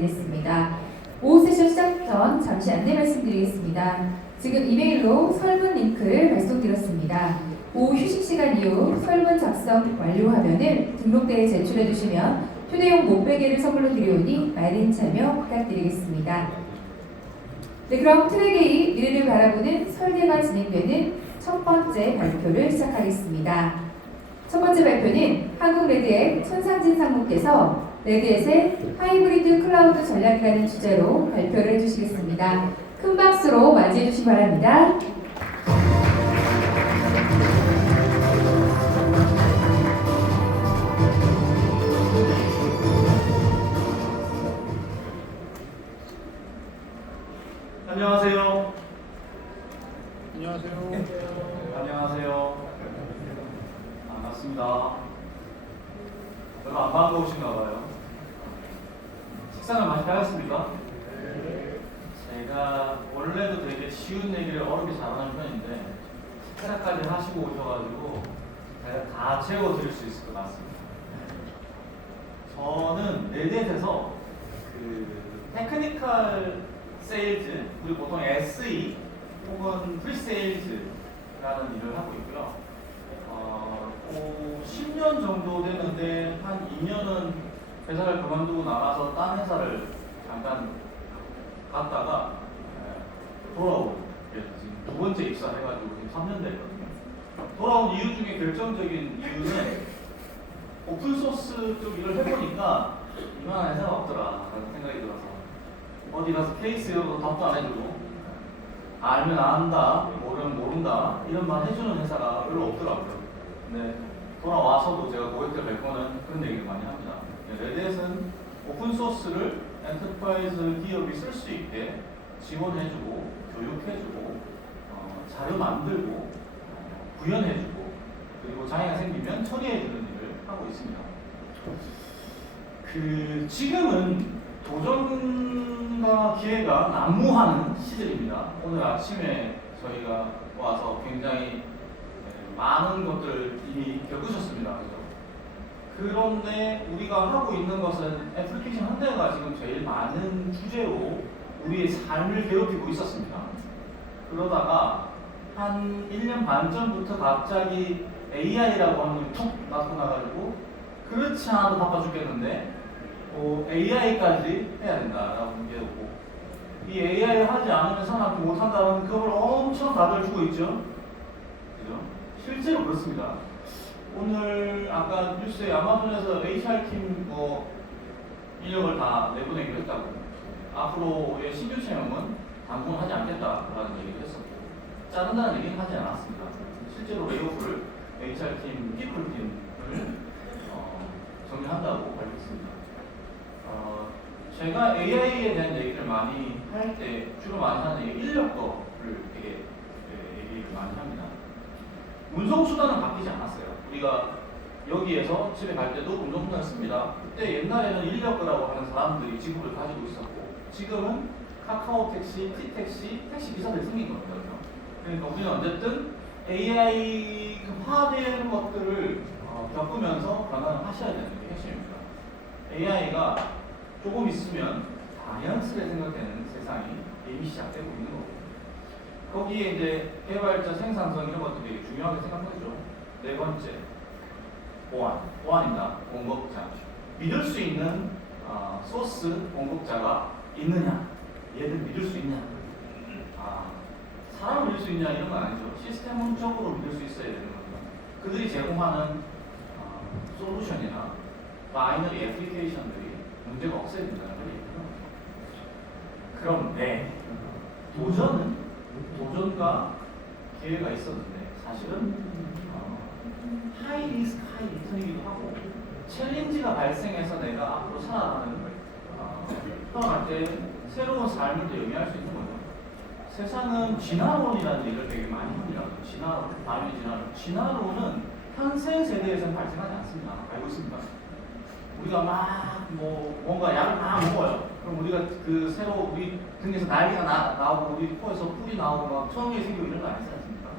부탁드리겠습니다. 오후 세션 시작 전 잠시 안내 말씀드리겠습니다. 지금 이메일로 설문 링크를 발송드렸습니다. 오후 휴식 시간 이후 설문 작성 완료 화면을 등록대에 제출해 주시면 휴대용 목베개를 선물로 드리오니 많은 참여 부탁드리겠습니다. 네, 그럼 트랙A 미래를 바라보는 설계가 진행되는 첫 번째 발표를 시작하겠습니다. 첫 번째 발표는 한국레드의 손상진 상무께서 레드햇의 하이브리드 클라우드 전략이라는 주제로 발표를 해주시겠습니다. 큰 박수로 맞이해 주시기 바랍니다. 안녕하세요. 안녕하세요. 안녕하세요. 반갑습니다. 별로 안 반가우신가 봐요. 식사는 많이 하셨습니까? 제가 원래도 되게 쉬운 얘기를 어렵게 잘하는 편인데 식사까지 하시고 오셔가지고 제가 다 채워드릴 수 있을 것 같습니다. 저는 레드햇에서 테크니컬 세일즈, 우리 보통 SE 혹은 프리세일즈라는 일을 하고 있고요. 10년 정도 되는데 한 2년은 회사를 그만두고 나가서 딴 회사를 잠깐 갔다가 돌아오고 지금 두 번째 입사해가지고 지금 3년 됐거든요. 돌아온 이유 중에 결정적인 이유는 오픈소스 쪽 일을 해보니까 이만한 회사가 없더라라는 생각이 들어서 어디 가서 케이스 열어도 답도 안 해주고 알면 안다, 모르면 모른다 이런 말 해주는 회사가 별로 없더라고요. 근데 돌아와서도 제가 고객들 뵙고는 그런 얘기를 많이 합니다. 레드햇은 오픈소스를 엔터프라이즈 기업이 쓸 수 있게 지원해주고 교육해주고 자료 만들고 구현해주고 그리고 장애가 생기면 처리해주는 일을 하고 있습니다. 지금은 도전과 기회가 난무하는 시절입니다. 오늘 아침에 저희가 와서 굉장히 많은 것들을 이미 겪으셨습니다. 그죠? 그런데 우리가 하고 있는 것은 애플리케이션 한 대가 지금 제일 많은 주제로 우리의 삶을 괴롭히고 있었습니다. 그러다가 한 1년 반 전부터 갑자기 AI라고 하는 게 툭 나타나가지고 그렇지 않아도 바빠 죽겠는데 AI까지 해야 된다라고 게 오고 이 AI를 하지 않으면 사람한테 못한다는 겁을 엄청 다들 주고 있죠. 그죠? 실제로 그렇습니다. 오늘 아까 뉴스에 아마존에서 HR팀 인력을 다 내보내기로 했다고 앞으로의 신규 채용은 당분간 하지 않겠다라는 얘기를 했었고 자른다는 얘기는 하지 않았습니다. 실제로 레이오프를 HR팀, 피플팀을 정리한다고 밝혔습니다. 제가 AI에 대한 얘기를 많이 할 때 주로 많이 하는 얘기 인력거를 되게 얘기를 많이 합니다. 운송수단은 바뀌지 않았어요. 우리가 여기에서 집에 갈 때도 운송수단을 씁니다. 그때 옛날에는 인력거라고 하는 사람들이 직업을 가지고 있었고 지금은 카카오 택시, 티택시, 택시 기사들이 생긴 거거든요. 그러니까 우리는 어쨌든 AI화되는 것들을 겪으면서 변화를 하셔야 되는 게 핵심입니다. AI가 조금 있으면 당연스레 생각되는 세상이 이미 시작되고 있는 거고 거기에 이제 개발자 생산성 이런 것도 되게 중요하게 생각하죠. 네 번째, 보안입니다. 공급자. 믿을 수 있는 소스 공급자가 있느냐, 얘들 믿을 수 있냐, 사람을 믿을 수 있냐 이런 건 아니죠. 시스템적으로 믿을 수 있어야 되는 겁니다. 그들이 제공하는 솔루션이나 바이너리 애플리케이션들이 문제가 없어야 된다는 거예요. 그런데 도전과 기회가 있었는데 사실은 하이 리스크 하이 리턴이기도 하고 챌린지가 발생해서 내가 앞으로 살아가는 태어날 때 새로운 삶을 또 영위할 수 있는 거죠. 세상은 진화론이라는 얘기를 되게 많이 합니다. 진화론은 현생 세대에서는 발생하지 않습니다. 알고 있습니다. 우리가 막 뭔가 약을 막 먹어요. 그럼 우리가 새로 우리 등에서 날개가 나오고 우리 코에서 뿔이 나오고 막 처음에 생기고 이런 거 아니지 않습니까?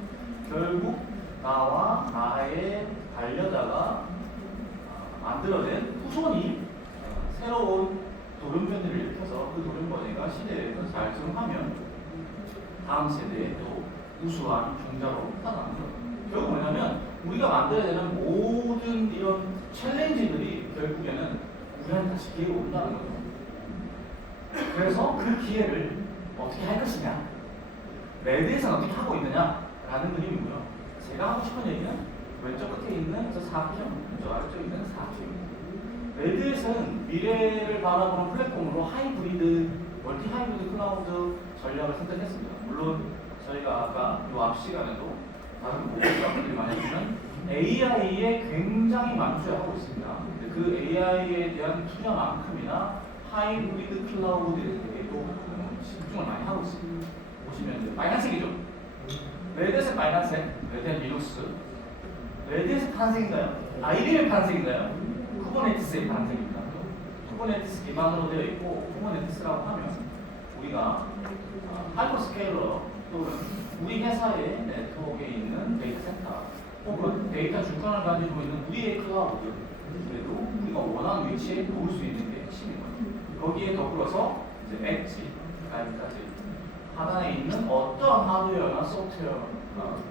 결국 나와 나의 반려자가 만들어낸 후손이 새로운 돌연변이를 일으켜 그 도전번외가 시대에서 잘 적응하면 다음 세대에 또 우수한 종자로 살아나는 거예요. 결국 뭐냐면 우리가 만들어야 되는 모든 이런 챌린지들이 결국에는 우리한테 다시 기회가 온다는 거예요. 그래서 그 기회를 어떻게 할 것이냐, 레드에서는 어떻게 하고 있느냐라는 그림이고요. 제가 하고 싶은 얘기는 왼쪽 끝에 있는 저 4점, 저 아래쪽에 있는 4점. 레드에서는 미래를 바라보는 플랫폼으로 하이브리드, 멀티 하이브리드 클라우드 전략을 선택했습니다. 물론 저희가 아까 이 앞 시간에도 다른 모국자분들이 많이 보면 AI에 굉장히 만족하고 있습니다. 근데 그 AI에 대한 투자만큼이나 하이브리드 클라우드에도 집중을 많이 하고 있습니다. 보시면 이제 빨간색이죠. 레드에서 빨간색, 레드의 리눅스. 레드에서 파란색인가요? IBM의 파란색인가요? 쿠버네티스의 파란색입니다. 쿠버네티스 기반으로 되어 있고, 쿠버네티스라고 하면 우리가 하이퍼스케일러 또는 우리 회사의 네트워크에 있는 데이터 센터 혹은 데이터 중간을 가지고 있는 우리의 클라우드, 그래도 우리가 원하는 위치에 놓을 수 있는 게 핵심인 거예요. 거기에 더불어서 이제 엣지, 라이브까지 하단에 있는 어떤 하드웨어나 소프트웨어,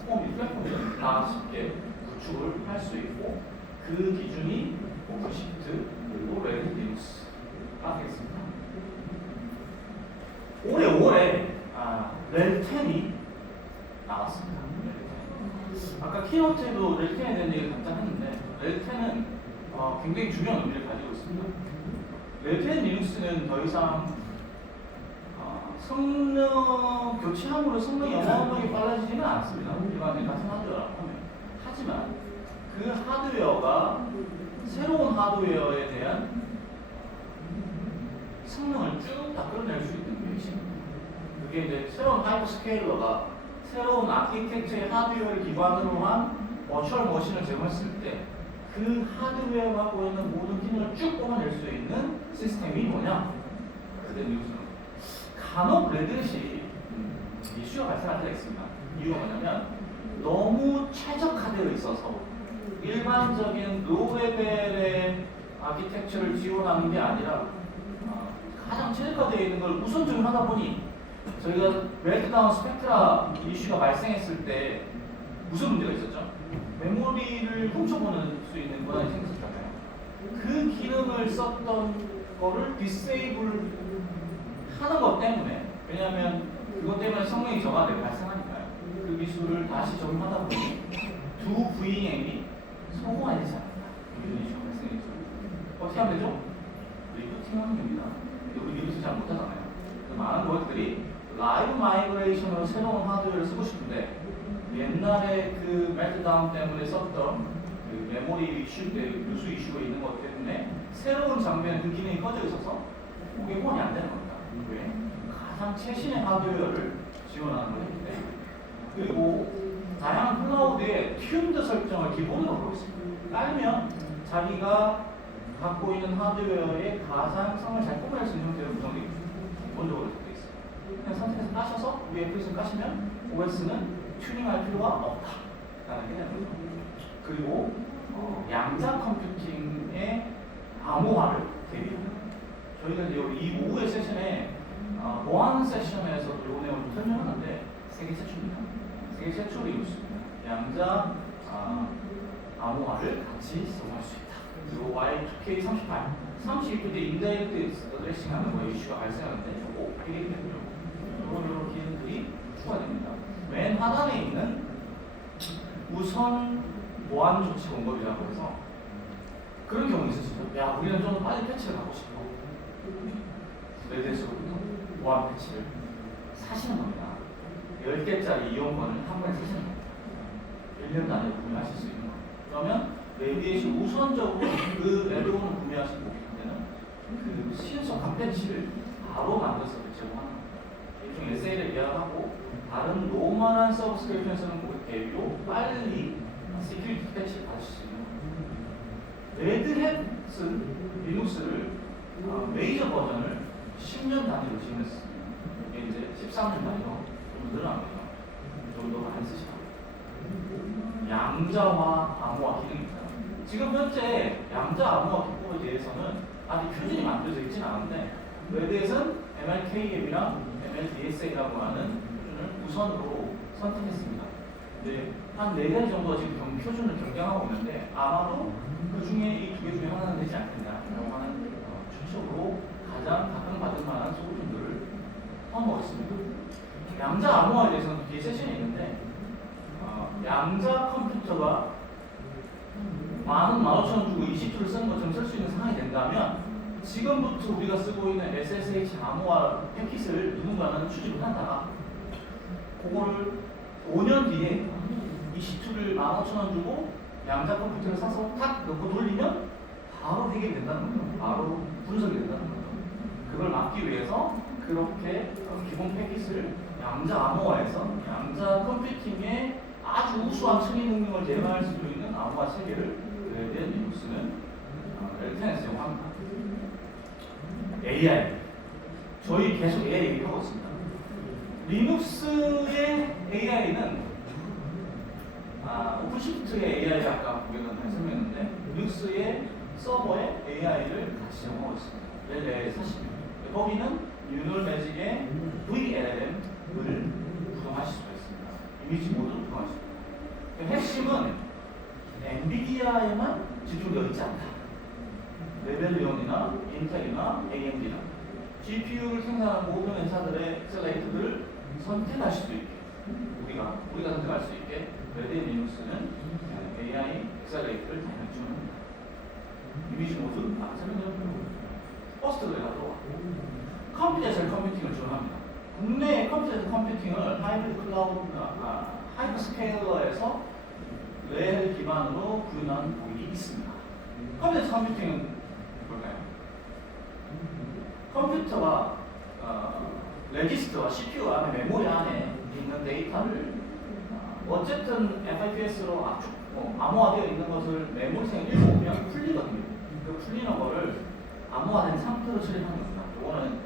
플랫폼이든 다 쉽게 구축을 할 수 있고, 그 기준이 오픈시프트 그리고 레드 리눅스가 되겠습니다. 올해 5월에 레드 10이 나왔습니다. 레드 10. 아까 키노트에도 레드 10에 대한 얘기를 잠깐 했는데, 레드 10은 굉장히 중요한 의미를 가지고 있습니다. 레드 10 리눅스는 더 이상 성능 교체함으로 성능이 어마어마하게 빨라지지는 않습니다. 일반적인 같은 하드웨어라고 하면. 하지만 그 하드웨어가 새로운 하드웨어에 대한 성능을 쭉 다 끌어낼 수 있는 게 핵심입니다. 그게 이제 새로운 하이퍼스케일러가 새로운 아키텍처의 하드웨어를 기반으로 한 버추얼 머신을 제공했을 때 그 하드웨어가 갖고 있는 모든 기능을 쭉 뽑아낼 수 있는 시스템이 뭐냐? 레드 리눅스는 간혹 레드햇이 이슈가 발생할 때가 있습니다. 이유가 뭐냐면 너무 최적화되어 있어서 일반적인 로우 레벨의 아키텍처를 지원하는 게 아니라 가장 최적화되어 있는 걸 우선적으로 하다 보니 저희가 멜트다운 스펙트라 이슈가 발생했을 때 무슨 문제가 있었죠? 메모리를 훔쳐보는 수 있는 권한이 생겼잖아요. 그 기능을 썼던 거를 디세이블 하는 것 때문에, 왜냐하면 그것 때문에 성능이 저하되고 발생하니까요. 그 기술을 다시 적용하다 보니 두 VM이 소모가 되지 않는다. 이런 이슈가 발생했죠. 어떻게 하면 되죠? 리부팅하는 겁니다. 우리 리부팅 잘 못하잖아요. 많은 것들이 라이브 마이그레이션으로 새로운 하드웨어를 쓰고 싶은데 옛날에 그 멜트다운 때문에 썼던 그 메모리 이슈 때 누수 이슈가 있는 것 때문에 새로운 장면에 그 기능이 꺼져 있어서 그게 호환이 안 되는 겁니다. 왜? 가장 최신의 하드웨어를 지원하는 거기 때문에. 그리고 다양한 클라우드에 튠드 설정을 기본으로 하고 있습니다. 깔면 자기가 갖고 있는 하드웨어의 가장 성능을 잘 뽑아낼 수 있는 형태로 구성되어 있습니다. 기본적으로 되어 있습니다. 그냥 선택해서 까셔서 위에 FS를 까시면 OS는 튜닝할 필요가 없다라는 게 되는 거죠. 그리고 양자 컴퓨팅의 암호화를 대비합니다. 저희가 이제 이 오후의 세션에 보안 세션에서도 이 내용을 좀 설명하는데 세계 최초입니다. 세계 최초로 이루었습니다. 양자 암호화를 같이 사용할 수 있다. 그리고 Y2K38, 32대 인다이렉트 어드레싱하는 거에 이슈가 발생하는데 꼭 해결이 되고요. 이런 기능들이 추가됩니다. 맨 하단에 있는 우선 보안 조치 공급이라고 해서 그런 경우 있었죠. 야, 우리는 좀 빨리 패치를 하고 싶어. 레드에서부터 보안 패치를 사시는 겁니다. 10개짜리 이용권을 한 번에 사시는 겁니다. 1년 단위로 구매하실 수 있는 거예요. 그러면 레드햇이 우선적으로 그 레드온을 구매하신 고객한테는 그 신속한 패치를 바로 만들어서 제공하는 겁니다. 일종 SL을 예약하고 다른 노멀한 서브스크립션 쓰는 고객 대비로 빨리 시큐리티 패치를 받으실 수 있는 겁니다. 레드햇은 리눅스를 메이저 버전을 10년 단위로 지원했습니다. 이게 이제 13년 단위로 좀 늘어납니다. 좀 더 많이 쓰시라고. 양자화 암호화 기능입니다. 지금 현재 양자 암호화 기법에 대해서는 아직 표준이 만들어져 있지는 않은데 레드햇은 MLKM이랑 MLDSA라고 하는 표준을 우선으로 선택했습니다. 네, 한 4가지 정도가 지금 표준을 경쟁하고 있는데 아마도 그 중에 이 2개 중에 하나는 되지 않겠냐라고 하는 추측으로 가장 각광받을 만한 소리들을 퍼먹었습니다. 양자 암호화에 대해서는 뒤에 세션이 있는데 양자 컴퓨터가 15,000원 주고 20초를 쓰는 것처럼 쓸 수 있는 상황이 된다면 지금부터 우리가 쓰고 있는 SSH 암호화 패킷을 누군가는 수집을 한다. 그거를 5년 뒤에 20초를 15,000원 주고 양자 컴퓨터를 사서 탁 넣고 돌리면 바로 해결이 된다는 거죠. 바로 분석이 된다는 거죠. 그걸 막기 위해서 그렇게 기본 패킷을 양자 암호화해서 양자 컴퓨팅의 아주 우수한 처리 능력을 제공할 수 있는 암호화 체계를 레드 리눅스는 엘텐에서 사용합니다. AI. 저희 계속 AI 얘기하고 있습니다. 리눅스의 AI는 오픈시프트의 AI를 아까 우리가 설명했는데 리눅스의 서버의 AI를 같이 사용하고 있습니다. 레드 사십니다. 거기는 뉴럴 매직의 VLM을 구동하실 수가 있습니다. 이미지 모드로 구동할 수 있습니다. 핵심은 엔비디아에만 집중되어 있지 않다. 레벨리온이나 인텔이나 AMD나 GPU를 생산하는 모든 회사들의 엑셀레이터들을 선택할 수 있게 우리가 선택할 수 있게 레드 리눅스는 AI 엑셀레이터를 다양하게 지원합니다. 이미지 모드 아까 설명드린 퍼스트 그래가지고 컴퓨테이션 컴퓨팅을 지원합니다. 국내 컴퓨테이션 컴퓨팅을 하이브리드 클라우드, 하이브 스케일러에서 레일 기반으로 구현한 보이기 있습니다. 컴퓨테이션 컴퓨팅은 뭘까요? 컴퓨터가 레지스터와 CPU 안에 메모리 안에 있는 데이터를 어쨌든 FIPS로 암호화되어 있는 것을 메모리상에 읽어보면 풀리거든요. 그 풀리는 거를 암호화된 상태로 처리하는 겁니다. 이거는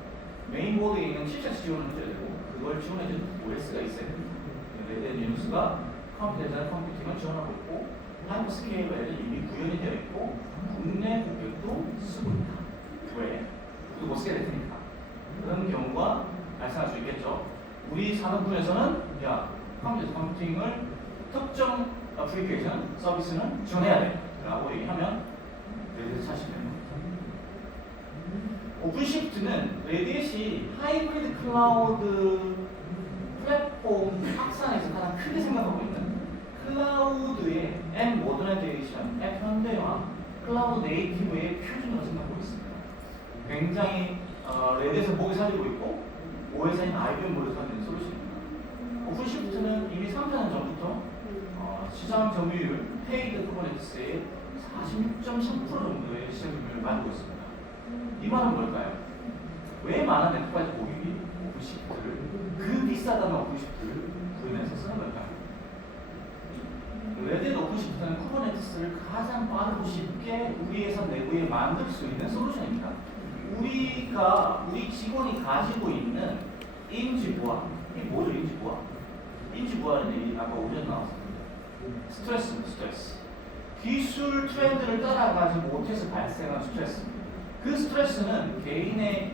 메인보드에 있는 칩셋 지원을 해줘야 되고 그걸 지원해주는 OS가 있어야 됩니다. 레드 리눅스가 컴퓨테이션 컴퓨팅을 지원하고 있고 하이브 스케일러에는 이미 구현이 되어 있고 국내 고객도 쓰고 있다. 왜? 우리도 못 쓰게 될 테니까. 그런 경우가 발생할 수 있겠죠. 우리 산업군에서는 컴퓨테이션 컴퓨팅을 특정 애플리케이션 서비스는 지원해야 돼 라고 얘기하면 레드에서 찾으시면 됩니다. 오픈시프트는 레딧이 하이브리드 클라우드 플랫폼 확산에서 가장 크게 생각하고 있는 클라우드의 앱 모더나이제이션, 앱 현대화, 클라우드 네이티브의 표준으로 생각하고 있습니다. 굉장히 레딧에서 목이 살리고 있고 OS인 IBM으로 살리는 솔루션입니다. 오픈시프트는 이미 3년 전부터 시장 점유율 페이드 쿠버네티스의 46.3% 정도의 시장 점유율을 만들고 있습니다. 이 말은 뭘까요? 왜 많은 엔터프라이즈 고객이 오픈시프트를 그 비싸다는 오픈시프트를 구현해서 쓰는 걸까요? 레딧 오픈시프트는 쿠버네티스를 가장 빠르고 쉽게 우리 회사 내부에 만들 수 있는 솔루션입니다. 우리 직원이 가지고 있는 인지부하, 이게 뭐죠? 인지부하? 인지부하는 아까 오전에 나왔습니다. 스트레스. 기술 트렌드를 따라가지 못해서 발생한 스트레스입니다. 그 스트레스는 개인의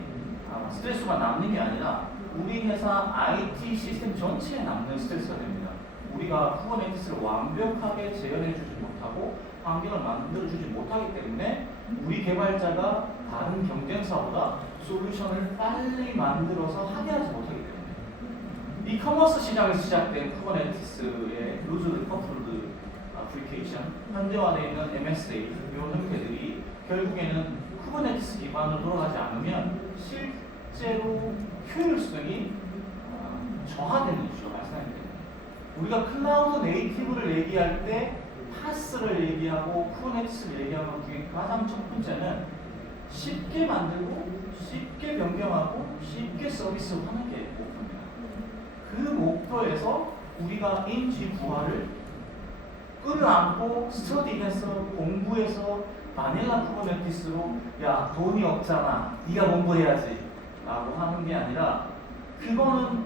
스트레스만 남는 게 아니라 우리 회사 IT 시스템 전체에 남는 스트레스가 됩니다. 우리가 쿠버네티스를 완벽하게 재현해주지 못하고 환경을 만들어주지 못하기 때문에 우리 개발자가 다른 경쟁사보다 솔루션을 빨리 만들어서 합의하지 못하기 때문에 이커머스 시장에서 시작된 쿠버네티스의 루즈드 커플드 애플리케이션, 현대화되어 있는 MSA 이런 형태들이 결국에는 쿠버네티스 기반으로 돌아가지 않으면 실제로 효율성이 저하되는 이슈가 발생하기 때문에 우리가 클라우드 네이티브를 얘기할 때 파스를 얘기하고 쿠버네티스를 얘기하는 중에 가장 첫 번째는 쉽게 만들고 쉽게 변경하고 쉽게 서비스하는 게 목표입니다. 그 목표에서 우리가 인지 부하를 끌어안고 스터디해서 공부해서 바닐라 쿠버네티스로 돈이 없잖아 네가 공부해야지 라고 하는 게 아니라 그거는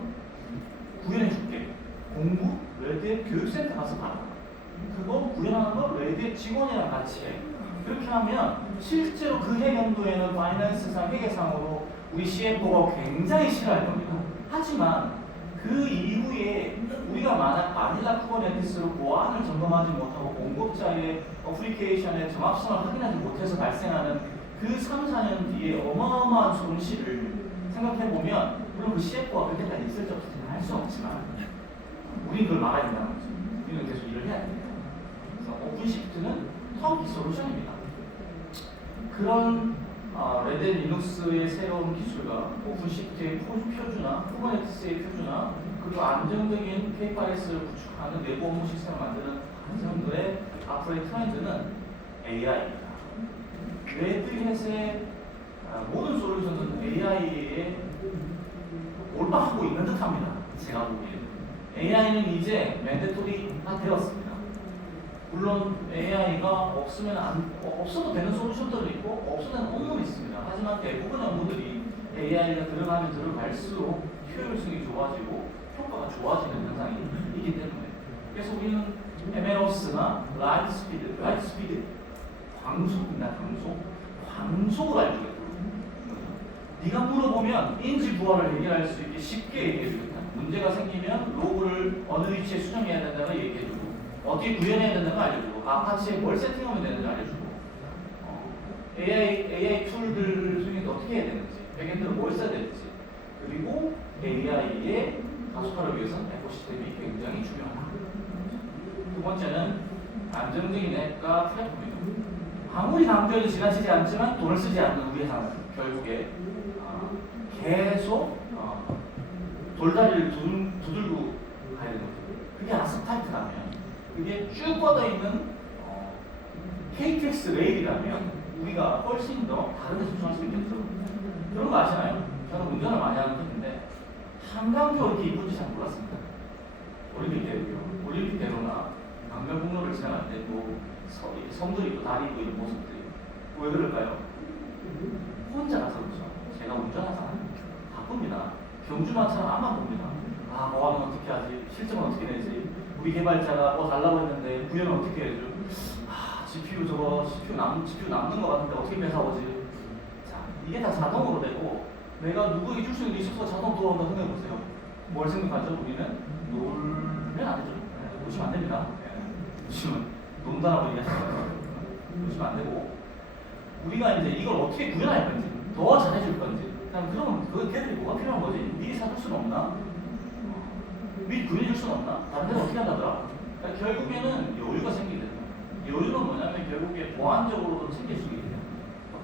구현해 줄게. 공부 레드의 교육센터 가서 봐라. 그거 구현하는 거 레드의 직원이랑 같이 해. 그렇게 하면 실제로 그 해년도에는 파이낸스상 회계상으로 우리 CFO가 굉장히 싫어할 겁니다. 하지만 그 이후에 우리가 만약 바닐라 쿠버네티스로 보안을 점검하지 못하고 공급자의 어플리케이션의 정합성을 확인하지 못해서 발생하는 그 3, 4년 뒤에 어마어마한 손실을 생각해보면 물론 그 CFO가 그때까지 있을지 없을지는 알 수 없지만 우리는 그걸 막아야 된다는 거죠. 우리는 계속 일을 해야 됩니다. 그래서 오픈시프트는 턴키 솔루션입니다. 그런 레드 리눅스의 새로운 기술과 오픈시프트의 표준화, 쿠버네티스의 표준화, 그리고 안정적인 K8S를 구축하는 내부 업무 시스템을 만드는 과정들의 앞으로의 트렌드는 AI입니다. 레드햇의 모든 솔루션은 AI에 올바하고 있는 듯합니다. 제가 보기에는 AI는 이제 맨데토리가 되었습니다. 물론 AI가 없어도 되는 솔루션들도 있고 없어도 되는 업무도 있습니다. 하지만 대부분의 업무들이 AI가 들어가면 들어갈수록 효율성이 좋아지고 효과가 좋아지는 현상이 있기 때문에 그래서 우리는 MLOS나 라이트 스피드, 광속입니다. 광속을 알려주겠다. 네가 물어보면 인지 부하를 해결할 수 있게 쉽게 얘기해주겠다. 문제가 생기면 로그를 어느 위치에 수정해야 된다는 걸 얘기해주고 어떻게 구현해야 된다는 걸 알려주고 아파치에 뭘 세팅하면 되는지 알려주고 AI 툴들 중에 어떻게 해야 되는지 백엔드로 뭘 써야 되는지 그리고 AI의 가속화를 위해서는 에코시스템이 굉장히 중요하다. 두 번째는 안정적인 앱과 플랫폼입니다. 아무리 강조해도 지나치지 않지만 돈을 쓰지 않는 우리 회사는 결국에 계속 돌다리를 두들고 가야 되는 거죠. 그게 아스팔트라면 그게 쭉 뻗어있는 KTX 레일이라면 우리가 훨씬 더 다른 데 집중할 수 있겠죠. 그런 거 아시나요? 저는 운전을 많이 하는 편인데 한강도 이렇게 이쁜지 잘 몰랐습니다. 올림픽대로나 강변북로를 지나갈 때 또 섬들이 있고 다리 있고 이런 모습들이 왜 그럴까요? 혼자 가서 그렇죠. 제가 운전하잖아요. 바쁩니다. 경주만처럼 안만 봅니다. 보안은 어떻게 하지? 실적은 어떻게 내지? 우리 개발자가 뭐 달라고 했는데 구현은 어떻게 해줘? CPU 남는 것 같은데 어떻게 뺏어오지? 자, 이게 다 자동으로 되고 내가 누구에게 줄 수 있는 리소스가 자동 돌아온다 생각해보세요. 뭘 생각하죠? 우리는 놀면 안 되죠. 보시면 안 됩니다. 보시면 논다라고 얘기하시잖아요. 보시면 안 되고 우리가 이제 이걸 어떻게 구현할 건지 더 잘해줄 건지 그러면 그 걔들이 뭐가 필요한 거지? 미리 사줄 수는 없나? 미리 구현해줄 수는 없나? 다른 데는 어떻게 한다더라? 그러니까 결국에는 여유가 생기게 됩니다. 여유는 뭐냐면 결국에 보안적으로도 챙길 수 있게 됩니다.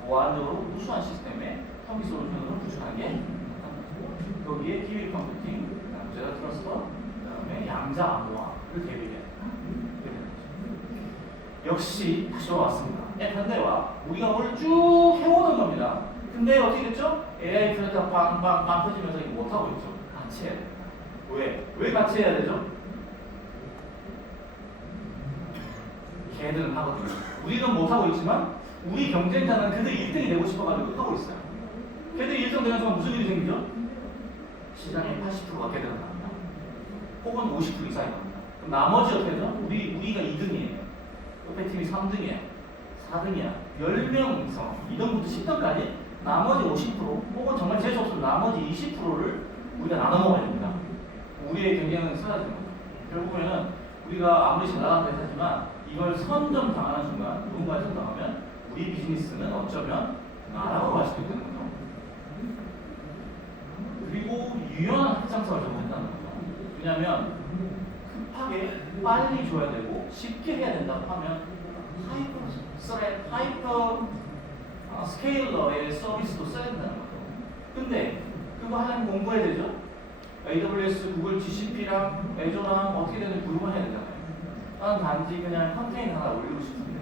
보안적으로 우수한 시스템에 컴퓨터 솔루션으로 구축하는 게 거기에 기밀 컴퓨팅, 제로 트러스터, 그다음에 양자 암호화를 대비해야 됩니다. 역시 다시 돌아왔습니다. 현대와 우리가 오늘 쭉 해오던 겁니다. 근데 어떻게 됐죠? AI 트렌드가 빵빵빵 터지면서 이거 못하고 있죠. 같이 해야 됩니다. 왜 같이 해야 되죠? 걔들은 하거든요. 우리는 못하고 있지만 우리 경쟁자는 그들이 1등이 되고 싶어가지고 하고 있어요. 걔들이 1등 되는 순간 무슨 일이 생기죠? 시장의 80%가 걔들은 갑니다. 혹은 50% 이상이 갑니다. 그럼 나머지 어떻게 되죠? 우리가 2등이에요. 옆에 팀이 3등이야, 4등이야, 10명 이상, 2등부터 10등까지 나머지 50% 혹은 정말 재수 없으면 나머지 20%를 우리가 나눠 먹어야 됩니다. 우리의 경쟁은 사라지는 거죠. 결국에는 우리가 아무리 잘 나가는 회사지만 이걸 선점 당하는 순간 누군가에 선점하면 우리 비즈니스는 어쩌면 나락으로 갈 수도 있는 거죠. 그리고 유연한 확장성을 적용한다는 거죠. 왜냐하면 급하게 빨리 줘야 되고 쉽게 해야 된다고 하면 하이퍼 스케일러의 서비스도 써야 된다는 거죠. 근데 그거 하려면 공부해야 되죠. AWS, 구글, GCP랑 애저랑 어떻게 되는지 구분해야 되잖아요. 나는 단지 그냥 컨테이너 하나 올리고 싶은데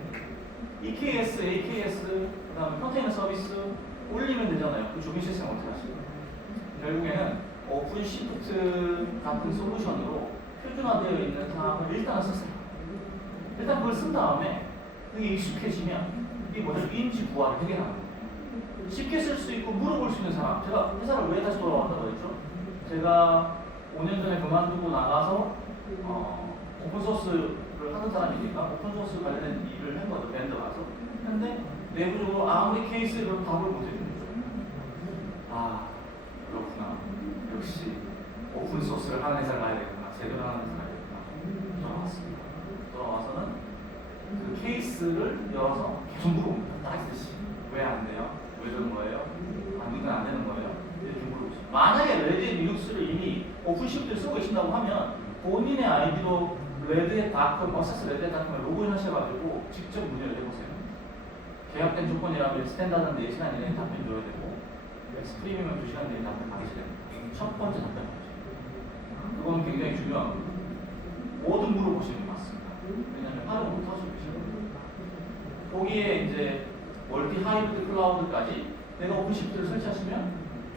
EKS, AKS, 그 다음에 컨테이너 서비스 올리면 되잖아요. 그 조기 시스템 어떻게 하시죠? 결국에는 오픈시프트 같은 솔루션으로 표준화되어 있는 사항을 일단은 쓰세요. 일단 그걸 쓴 다음에 그게 익숙해지면 이게 뭐죠? 인지 부하를 해결하는 거예요. 쉽게 쓸 수 있고 물어볼 수 있는 사람. 제가 회사를 왜 다시 돌아왔다고 했죠? 제가 5년 전에 그만두고 나가서 오픈소스를 하는 사람이니까 오픈소스 관련된 일을 한 거죠. 밴드 가서. 근데 내부적으로 아무리 케이스를 답을 못 해주는 거죠. 아, 그렇구나. 역시 오픈 소스를 하는 회사를 가야 되구나. 제대로 하는 회사를 가야 되구나. 돌아왔습니다. 돌아와서는 그 케이스를 열어서 계속 물어봅니다. 따지듯이. 왜 안 돼요? 왜 저런 거예요? 안 되는 거예요? 이렇게 물어보죠. 만약에 레드의 리눅스를 이미 오픈시프트를 쓰고 계신다고 하면 본인의 아이디로 레드닷컴, 어세스 레드닷컴을 로그인 하셔가지고 직접 문의를 해보세요. 계약된 조건이라면 스탠다드는 4시간 이내에 답변 줘야 되고 스트리밍은 2시간 내에 답변 받으셔야 됩니다. 첫 번째 답변이죠. 그건 굉장히 중요한 거예요. 뭐든 물어보시는 게 맞습니다. 왜냐하면 활용 못 하시고 계시거든요. 거기에 이제 멀티 하이브리드 클라우드까지 내가 오픈시프트를 설치하시면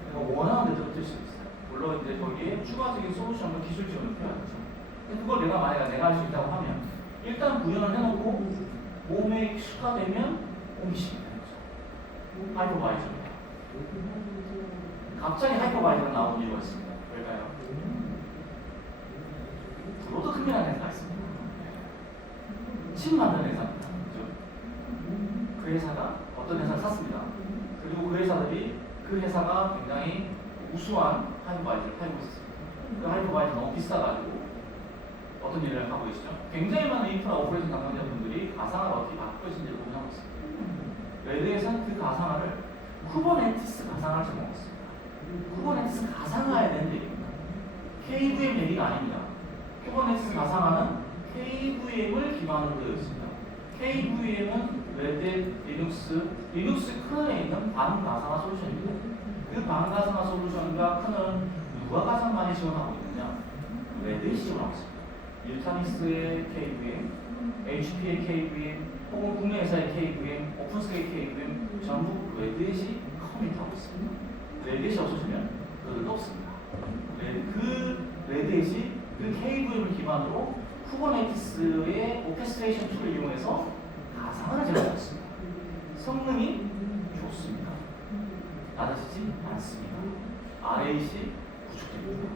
내가 원하는 데도 쓸 수 있어요. 물론 이제 거기에 추가적인 솔루션과 기술 지원이 필요하죠. 근데 그걸 내가 할 수 있다고 하면 일단 구현을 해놓고 몸에 익숙화되면 옮기시면 되는 거죠. 하이퍼바이저입니다. 갑자기 하이퍼바이저가 나온 이유가 있습니다. 왜일까요? 브로드 큰이라는 회사가 있습니다. 칩 만드는 회사입니다. 그죠? 그 회사가 어떤 회사를 샀습니다. 그리고 그 회사들이 그 회사가 굉장히 우수한 하이퍼바이저를 팔고 있었습니다. 그 하이퍼바이저 너무 비싸가지고 어떤 일을 하고 계시죠? 굉장히 많은 인프라 오퍼레이션 담당자분들이 가상화를 어떻게 바꿀 것인지를 고민하고 있습니다. 레드에서는 그 가상화를 쿠버네티스 가상화를 제공했습니다. 쿠버네티스 가상화에 대한 얘기입니다. KVM 얘기가 아닙니다. 쿠버네티스 가상화는 KVM을 기반으로 되어 있습니다. KVM은 레드 리눅스 커널에 있는 반가상화 솔루션입니다. 그 반가상화 솔루션과 커널은 누가 가장 많이 지원하고 있느냐? 레드에 지원하고 있습니다. 유타닉스의 KVM, HP의 KVM, 혹은 국내 회사의 KVM, 오픈스케이 KVM 전부 레드햇이 커밋하고 있습니다. 레드햇이 없어지면 그들도 없습니다. 그 레드햇이 그 KVM을 기반으로 쿠버네티스의 오케스트레이션 툴을 이용해서 가상화를 제공했습니다. 성능이 좋습니다. 낮아지지 않습니다. RAC 구축됩니다.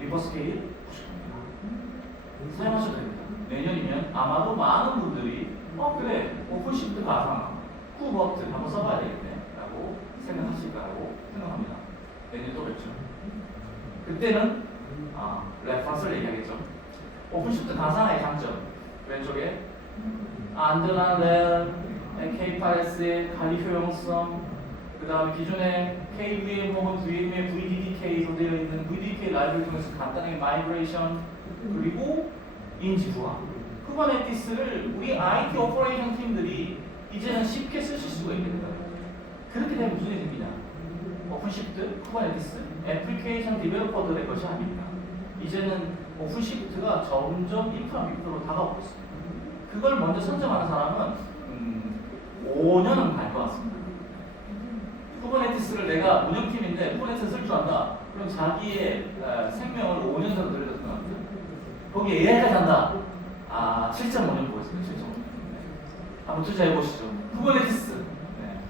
리버스케일 구축됩니다. 사용하셔도 됩니다. 내년이면 아마도 많은 분들이 그래 오픈시프트 가상화 쿠버트 한번 써봐야 되겠네 라고 생각하실 거라고 생각합니다. 내년에 또 뵙죠. 그때는 레퍼런스를 얘기하겠죠. 오픈시프트 가상화의 장점 왼쪽에 안전한 렐, K8S의 관리 효용성, 그 다음에 기존의 KVM 혹은 VM의 VDDK로 되어 있는 VDDK 라이브를 통해서 간단하게 마이그레이션, 그리고 인지 부하. 쿠버네티스를 우리 IT 오퍼레이션 팀들이 이제는 쉽게 쓰실 수가 있겠다. 그렇게 되면 무슨 일이 됩니다. 오픈시프트, 쿠버네티스, 애플리케이션 디벨로퍼들의 것이 아닙니다. 이제는 오픈시프트가 점점 인프라 빅토로 다가오고 있습니다. 그걸 먼저 선점하는 사람은 5년은 갈 것 같습니다. 쿠버네티스를 내가 운영팀인데 쿠버네티스 쓸 줄 안다. 그럼 자기의 생명을 5년 정도 들여다 생각합니다. 거기 AI까지 한다. 7.5년 보겠습니다. 7.5년. 한번 투자해보시죠. 쿠버네티스. 네.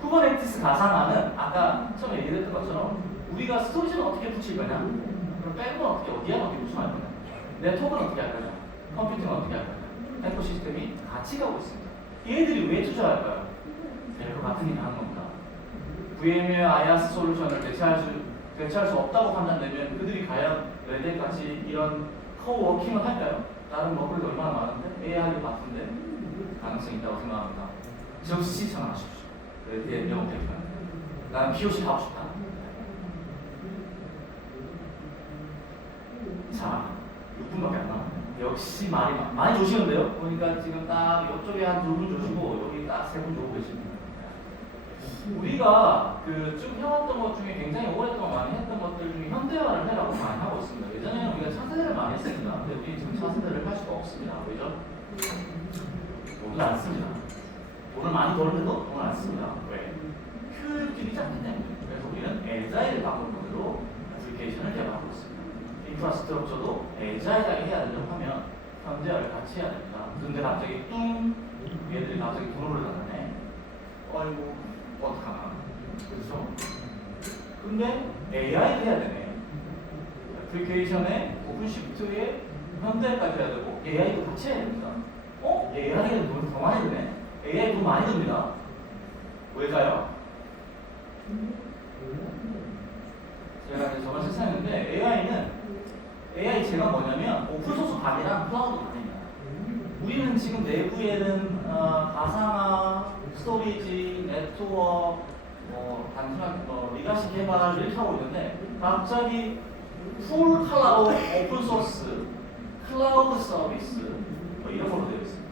쿠버네티스 가상화는 아까 처음에 얘기했던 것처럼 우리가 스토리지는 어떻게 붙일 거냐? 그럼 백은 어디에 구성할 거냐? 네트워크는 어떻게 할 거냐? 컴퓨팅은 어떻게 할 거냐? 에코시스템이 같이 가고 있습니다. 얘들이 왜 투자할까요? 벨거 같은 일을 하는 겁니다. VMware IaaS 솔루션을 대체할 수 없다고 판단되면 그들이 과연 레드같이 이런 코워킹을 할까요? 다른 먹거리도 얼마나 많은데 AI를 바쁜데 가능성이 있다고 생각합니다. 즉시 시청하십시오. 레드의 영업 대표. 나는 POC 하고 싶다. 자, 6분밖에 안 남았네요. 역시 많이 조시는데요. 보니까 지금 딱 이쪽에 한 2분 조시고 여기 딱 3분 조고 계십니다. 우리가 쭉 해왔던 것 중에 굉장히 오랫동안 많이 했던 것들 중에 현대화를 해라고 많이 하고 있습니다. 예전에는 우리가 차세대를 많이 했습니다. 근데 우리 지금 차세대를 할 수가 없습니다. 왜죠? 돈을 안 씁니다. 돈을 많이 벌는데도 돈을 안 씁니다. 왜? 효율이 작기 때문에. 그래서 우리는 에자일을 바꾸는 것으로 애플리케이션을 개발하고 있습니다. 인프라스트럭처도 에자일하게 해야 되려고 하면 현대화를 같이 해야 됩니다. 근데 갑자기 얘들이 갑자기 돈을 올려놨네. 아이고 어떡하나. 그렇죠? 근데 AI를 해야 되네. 애플리케이션에 오픈시프트에 현대까지 해야 되고 AI도 같이 해야 됩니다. AI에 돈 더 많이 드네. AI 돈 많이 듭니다. 왜일까요? 내부에는 가상화, 스토리지, 네트워크, 단순한 리가시 개발 이렇게 하고 있는데 갑자기 풀 클라우드 오픈 소스, 클라우드 서비스 이런 걸로 되어 있습니다.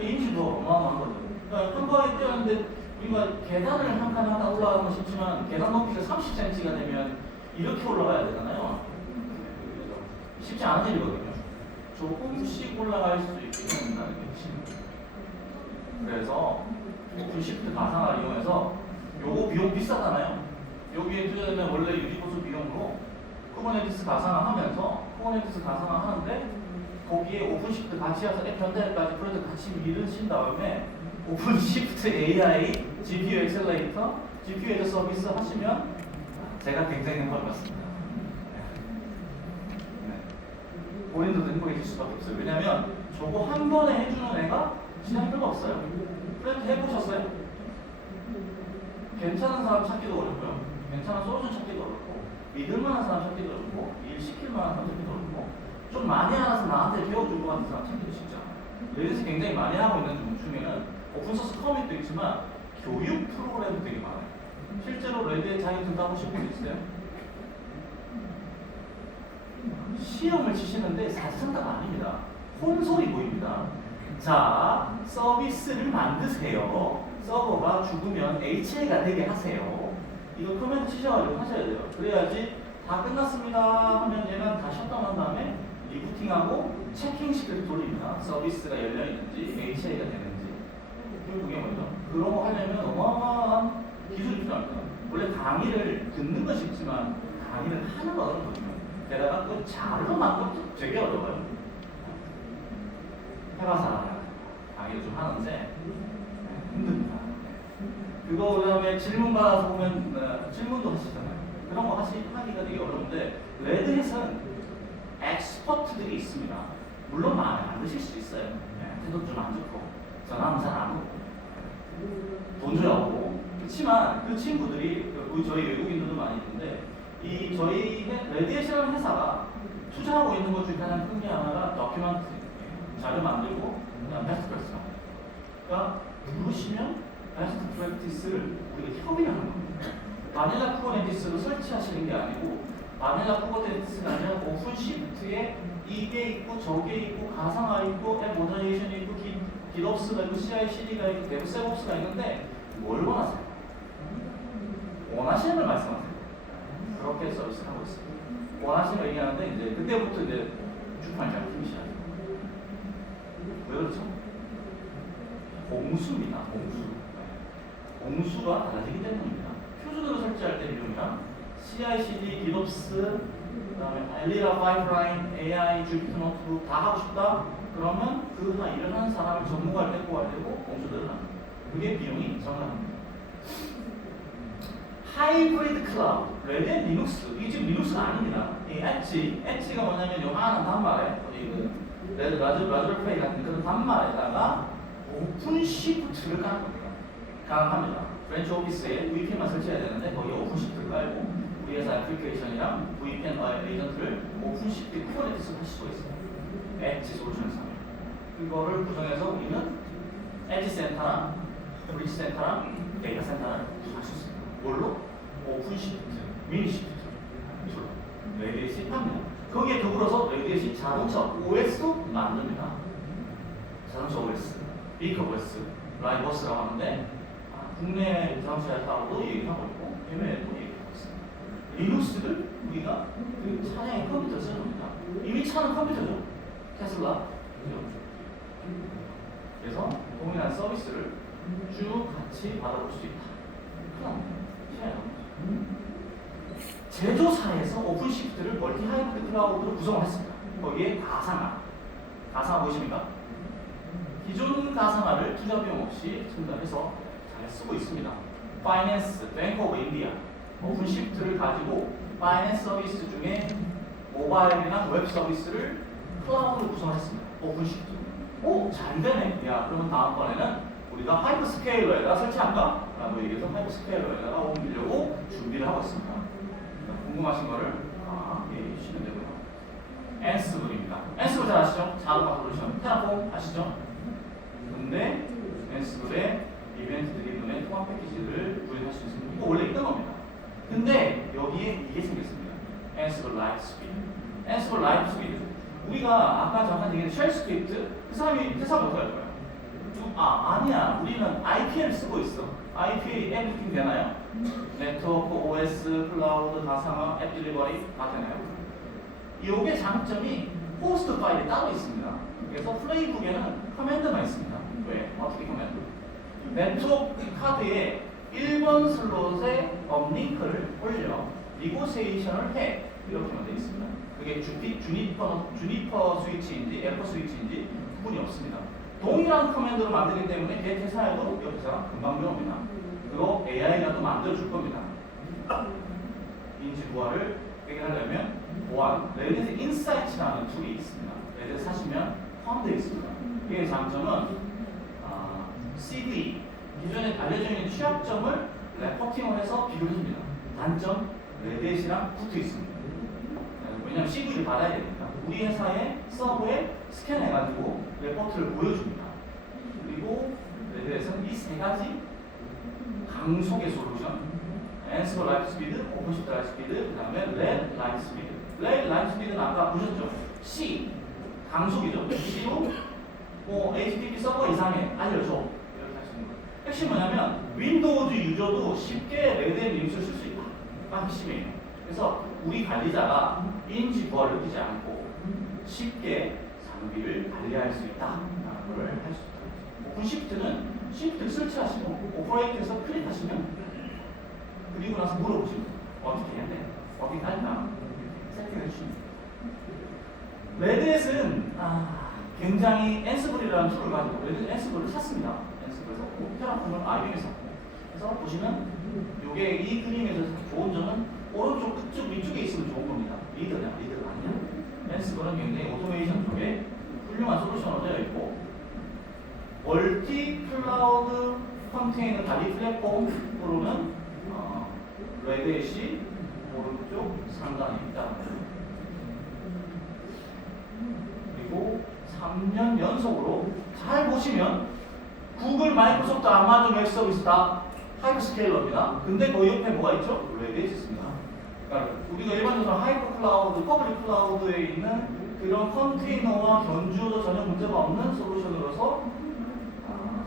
인지도 어마어마하거든요. 그러니까 한 번에 뛰었는데 우리가 계단을 한 칸 한 칸 올라가는 건 쉽지만 계단 높이가 30cm가 되면 이렇게 올라가야 되잖아요. 쉽지 않은 일이거든요. 조금씩 올라갈 수 있게 된다는 게 핵심입니다. 그래서 오픈 시프트 가상화를 이용해서 요거 비용 비싸잖아요. 여기에 투자되면 원래 유니버스 비용으로 쿠버네티스 가상화 하면서 쿠버네티스 가상화 하는데 거기에 오픈 시프트 같이 해서 앱 전달까지 프로젝트 같이 밀으신 다음에 오픈 시프트 AI, GPU 엑셀레이터, GPU 에이저 서비스 하시면 제가 굉장히 행복했습니다. 본인들도 행복해질 수밖에 없어요. 왜냐면 저거 한 번에 해주는 애가 진짜 필요가 없어요. 프로젝트 해보셨어요? 괜찮은 사람 찾기도 어렵고요. 괜찮은 솔루션 찾기도 어렵고 믿을만한 사람 찾기도 어렵고 일 시킬만한 사람 찾기도 어렵고 좀 많이 알아서 나한테 배워줄 것 같은 사람 찾기도 쉽지 않아요. 레딧이 굉장히 많이 하고 있는 중 중에는 오픈소스 커밋도 있지만 교육 프로그램도 되게 많아요. 실제로 레딧에 자기 등록하고 싶은 분 있어요? 시험을 치시는데 사실상답 아닙니다. 혼소리 보입니다. 자, 서비스를 만드세요. 서버가 죽으면 HA가 되게 하세요. 이거 커맨드 치셔가지고 하셔야 돼요. 그래야지 다 끝났습니다 하면 얘는 다 셧다운한 다음에 리부팅하고 체킹식을 돌립니다. 서비스가 열려있는지 HA가 되는지. 그게 먼저. 그런 거 하려면 어마어마한 기술이 필요합니다. 원래 강의를 듣는 건 쉽지만 강의를 하는 건 어렵거든요. 게다가 그 자료로 만든 것도 되게 어려워요. 해봐서 알아요. 강의를 좀 하는데 힘듭니다. 그거 그다음에 질문 받아서 보면 질문도 하시잖아요. 그런 거 하기가 되게 어려운데 레드햇은 엑스퍼트들이 있습니다. 물론 마음에 안 드실 수 있어요. 태도 좀 안 좋고 전화는 잘 안 오고 돈 줘야 오고 그렇지만 그 친구들이 저희 외국인들도 많이 있는데 이 저희 레드햇이라는 회사가 투자하고 있는 것 중에 가장 큰 게 하나가 더큐먼트 자료 만들고 그다음 베스트 프랙티스 그러니까 누르시면 베스트 프랙티스를 우리가 협의하는 겁니다. 바닐라 쿠버네티스로 설치하시는 게 아니고 바닐라 쿠버네티스가 아니라 오픈 시프트에 이게 있고 저게 있고 가상화 있고 앱 모더레이션이 있고 깃옵스가 있고 CI/CD가 있고 데브세옵스가 있는데 뭘 원하세요? 원하시는 걸 말씀하세요. 그렇게 서비스를 하고 있습니다. 원하시는 걸 얘기하는데 이제 그때부터 이제 출판자가 힘이 시작해요. 왜 그렇죠? 공수입니다. 공수가 달라지기 때문입니다. 퓨즈를 설치할 때 비용이랑 CI/CD, 깃옵스, 그다음에 엘리라 파이프라인, AI, 주피터 노트북 다 하고 싶다? 그러면 그 일을 하는 사람을 전문가를 데리고 와야 되고 공수들을 합니다. 그게 비용이 정합니다. 하이브리드 클라우드, 레드 리눅스, 이게 지금 리눅스가 아닙니다. 이 엣지가 뭐냐면 요만한 단말에 우리 그 레드 라즈베리 같은 그런 단말에다가 오픈 시프트를 까는 겁니다. 가능합니다. 프렌치 오피스에 VPN만 설치해야 되는데 거기에 오픈 시프트를 깔고 우리 회사 애플리케이션이랑 VPN 에이전트를 오픈 시프트에 쿠버네티스로 할 수가 있습니다. 엣지 솔루션에서 그거를 구성해서 우리는 엣지 센터랑 브릿지 센터랑 데이터 센터를 할 수 있습니다. 뭘로? 오픈 시프트, 미니 시프트, 레딧이 합니다. 거기에 더불어서 레딧이 자동차 OS도 만듭니다. 자동차 OS, 비커 OS, 라이버스라고 하는데 국내 자동차 회사하고도 얘기하고 있고 해외에도 얘기하고 있습니다. 리눅스를 우리가 그 차량의 컴퓨터를 쓰는 겁니다. 이미 차는 컴퓨터죠. 테슬라. 그래서 동일한 서비스를 쭉 같이 받아볼 수 있다. 제조사에서 오픈 시프트를 멀티 하이브리드 클라우드로 구성했습니다. 거기에 가상화 보이십니까? 기존 가상화를 투자 비용 없이 첨단해서 잘 쓰고 있습니다. 파이낸스, 뱅크 오브 인디아 오픈 시프트를 가지고 파이낸스 서비스 중에 모바일이나 웹 서비스를 클라우드로 구성했습니다. 오픈 시프트. 오, 잘 되네. 야, 그러면 다음번에는 우리가 하이퍼스케일러에다 설치할까? 라고 얘기해서 하이퍼스케일러에다가 옮기려고 준비를 하고 있습니다. 궁금하신 거를 얘기해 주시면 되고요. 앤스블입니다. 앤스블 잘 아시죠? 자동화 솔루션. 테라폼 아시죠? 근데 앤시블의 이벤트 드리븐의 통합 패키지를 구현할 수 있습니다. 이거 원래 있던 겁니다. 근데 여기에 이게 생겼습니다. 앤시블 라이트 스피드. 앤시블 라이트 스피드. 우리가 아까 잠깐 얘기한 쉘 스크립트 그 사람이 회사가 어떻게 할 거야? 아니야. 우리는 IPM 쓰고 있어. IPA 에브리띵 되나요? 네트워크, OS, 클라우드, 가상화, 앱 딜리버리 다 되나요? 이게 장점이 호스트 파일이 따로 있습니다. 그래서 플레이북에는 커맨드만 있습니다. 왜? 어떻게 커맨드? 네트워크 카드에 1번 슬롯에 업링크를 올려 니고세이션을 해 이렇게만 되어 있습니다. 그게 주니퍼 스위치인지 에퍼 스위치인지 구분이 없습니다. 동일한 커맨드로 만들기 때문에 걔 회사에도 옆에서 금방 배웁니다. 그리고 AI라도 만들어줄 겁니다. 인지 부활을 해결하려면 보안, 레딧 인사이트라는 툴이 있습니다. 레딧 사시면 포함되어 있습니다. 이의 장점은 CV, 기존에 알려져 있는 취약점을 레포팅을 해서 비교해줍니다. 단점, 레딧이랑 붙어 있습니다. 왜냐하면 CV를 받아야 되니까 우리 회사의 서버에 스캔해가지고 레포트를 보여줍니다. 그리고 레딧에서는 이 세 가지 강속의 솔루션, 앤시블 라이트 스피드, 오픈시프트 라이트 스피드, 그 다음에 렛 라이트 스피드. 렛 라이트 스피드는 아까 보셨죠? C, 강속이죠. C로 HTTP 서버 이상에 알려줘. 이렇게 할 수 있는 거예요. 핵심이 뭐냐면 윈도우즈 유저도 쉽게 레드앤 리눅스를 쓸 수 있다. 그 핵심이에요. 그래서 우리 관리자가 인지 부하를 느끼지 않고 쉽게 장비를 관리할 수 있다. 그걸 할 수 있다. 오픈시프트는 시프트를 설치하시고 오퍼레이트에서 클릭하시면 그리고 나서 물어보시면 어떻게 해야 돼? 어떻게 할까? 세팅을 해주십니다. 레드햇은 굉장히 앤시블이라는 툴을 가지고 레드 앤시블을 샀습니다. 앤시블에서 테라폼을 IBM에 샀고 그래서 보시면 이게 이 그림에서 좋은 점은 오른쪽 끝쪽 위쪽에 있으면 좋은 겁니다. 리더냐 리더가 아니야. 앤시블은 굉장히 오토메이션 쪽에 훌륭한 솔루션으로 되어 있고 멀티 클라우드 컨테이너 관리 플랫폼으로는 레드햇이 오른쪽 상단에 있다. 그리고 3년 연속으로 잘 보시면 구글, 마이크로소프트, 아마존 웹 서비스 다 하이퍼스케일러입니다. 근데 그 옆에 뭐가 있죠? 레드햇이 있습니다. 그러니까 우리가 일반적으로 하이퍼 클라우드, 퍼블릭 클라우드에 있는 그런 컨테이너와 견주도 전혀 문제가 없는 솔루션으로서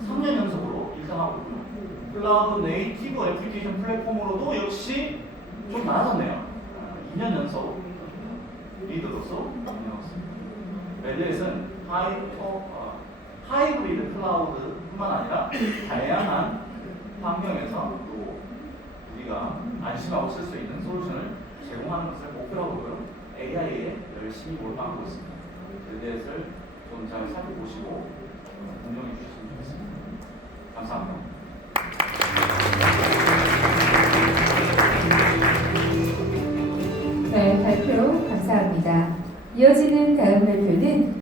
3년 연속으로 1등하고 있고요. 클라우드 네이티브 애플리케이션 플랫폼으로도 역시 좀 나아졌네요. 2년 연속 리더로서 인정했습니다. 레드햇은 하이브리드 클라우드뿐만 아니라 다양한 환경에서 또 우리가 안심하고 쓸 수 있는 솔루션을 제공하는 것을 목표로 하고요. AI에 열심히 몰빵하고 있습니다. 레드햇을 좀 잘 살펴보시고 공정해 주셨으면 좋겠습니다. 감사합니다. 네, 발표 감사합니다. 이어지는 다음 발표는